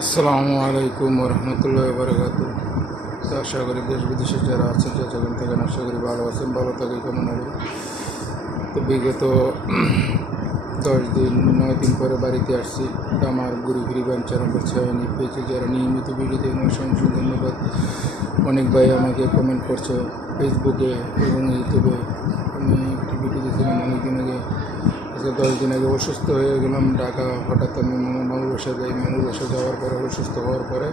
আসসালামু আলাইকুম রহমতুল্লাহ বরকাত আশা করি দেশ বিদেশে যারা আছেন, যে যেখান থেকে আশা করি ভালো আছেন, ভালো থাকে কেমন হবে তো বিগত দশ দিন, নয় দিন পরে বাড়িতে আসছি। আমার ঘুরি বাঞ্চারণ করছে হয়নি পেয়েছে যারা নিয়মিত ভিডিও দেখেন অসংখ্য ধন্যবাদ। অনেক ভাই আমাকে কমেন্ট করছে ফেসবুকে এবং ইউটিউবে আমি একটি ভিডিও দেখছিলাম অনেকদিন আগে দশ দিন আগে অসুস্থ হয়ে গেলাম ঢাকা। হঠাৎ আমি মামুর বাসা যাই মামুর যাওয়ার পরে, অসুস্থ হওয়ার পরে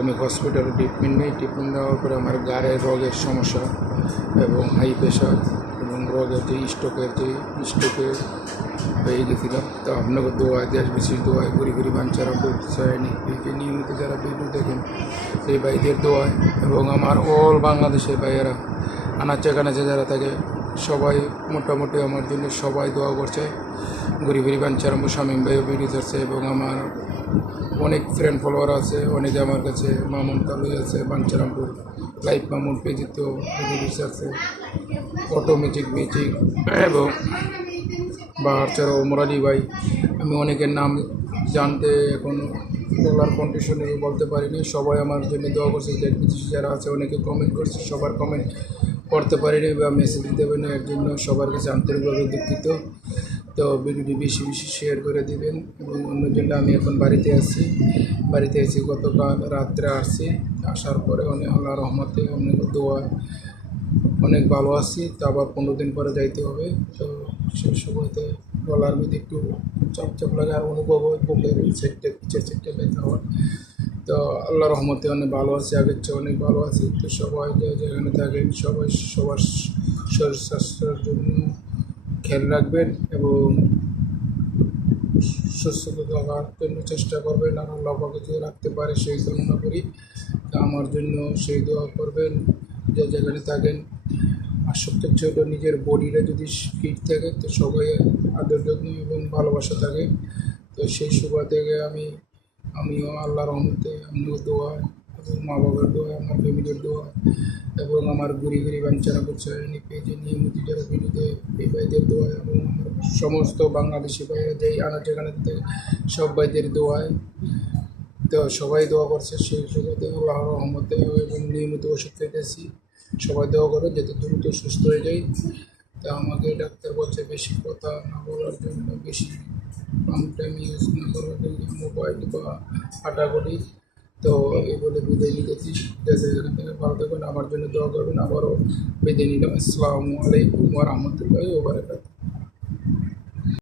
আমি হসপিটালে ট্রিটমেন্ট নিই। ট্রিটমেন্ট নেওয়ার পরে আমার গাড়ের রোগের সমস্যা এবং হাই প্রেশার এবং রোগের যে স্ট্রোকের যে হয়ে গেছিলাম। তো আপনাকে দোয়া দেশ বেশি দোয়ায় ঘুরি ঘুরি বাঞ্চারা করতে নিয়ে নিয়মিত যারা ভিডিও দেখেন, সেই ভাইদের দোয়ায় এবং আমার অল বাংলাদেশের ভাইয়েরা, আনাচে কানাচে যারা থাকে, সবাই মোটামুটি আমার জন্য সবাই দোয়া করছে। ঘুরি ঘুরি বাঞ্চারাম্ব শামীম ভাইও ভিডিও ধরছে এবং আমার অনেক ফ্রেন্ড ফলোয়ার আছে, অনেকে আমার কাছে মামুন তালুই আছে বাঞ্চারামপুর লাইফ মামুন পেজিত আছে অটো ম্যাজিক ম্যাজিক এবং বাহারচারো মোরালি ভাই, আমি অনেকের নাম জানতে এখন বলার কন্ডিশনে বলতে পারিনি। সবাই আমার জন্য দোয়া করছে যে বিদেশি যারা আছে, অনেকে কমেন্ট করছে, সবার কমেন্ট করতে পারিনি বা মেসেজ দিতে পারিনি। এর জন্য সবার কাছে আন্তরিকভাবে দুঃখিত। তো ভিডিওটি বেশি বেশি শেয়ার করে দিবেন এবং অন্য জন্য আমি এখন বাড়িতে আছি। বাড়িতে এসে গতকাল রাত্রে আসছি। আসার পরে অনেক আল্লাহ রহমতে অনেক দোয়া অনেক ভালো আছি, তো আবার পনেরো দিন পরে যাইতে হবে। তো সেই সময়তে গলার মধ্যে একটু চাপ লাগে, আর অনুভব হয় বুকের সাইডটা পিছের সাইডটা ব্যথা হয়। তো আল্লাহ রহমতে অনেক ভালো আছি, আগের চেয়ে অনেক ভালো আছি। তো সবাই যে যেখানে থাকেন, সবাই সবার শরীর স্বাস্থ্যের জন্য খেয়াল রাখবেন এবং সুস্থতা থাকার জন্য চেষ্টা করবেন, আর আল্লাহ যদি রাখতে পারে, সেই কামনা করি। আমার জন্য সেই দোয়া করবেন। যে যেখানে থাকেন। আর সবচেয়ে ছোট নিজের বডিটা যদি ফিট থাকে, তো সবাই আদর যত্ন এবং ভালোবাসা থাকে। তো সেই সুবাদ থেকে আমি, আমিও আল্লাহ রহমতে আমিও দোয়া এবং মা বাবার দোয়া, আমার ফ্যামিলির দোয়া এবং আমার ঘুরি ঘুরি বাঞ্ছানা করছে। পেজে নিয়মিত যারা ভিডিওতে এই ভাইদের দোয়া এবং আমার সমস্ত বাংলাদেশি ভাইরা যেই আনার যেখানে সব ভাইদের দোয়ায় তো সবাই দোয়া করছে। সেই সুবাদে আল্লাহর রহমতে এবং নিয়মিত ওষুধ খেতেছি সবাই দোয়া করে যাতে দ্রুত সুস্থ হয়ে যাই। তা আমাকে ডাক্তার বলছে বেশি কথা না বলার জন্য, বেশি লং টাইম ইউজ না করার জন্য মোবাইল বা হাঁটাগুড়ি তো এই বলে বিদায় নিতেছি। যাতে এখান থেকে ভালো থাকবেন আমার জন্য দোয়া করবেন। আবারও বিদায় নিলাম। আসসালামু আলাইকুম রাহমাতুল্লাহি ওয়া বারাকাতুহু।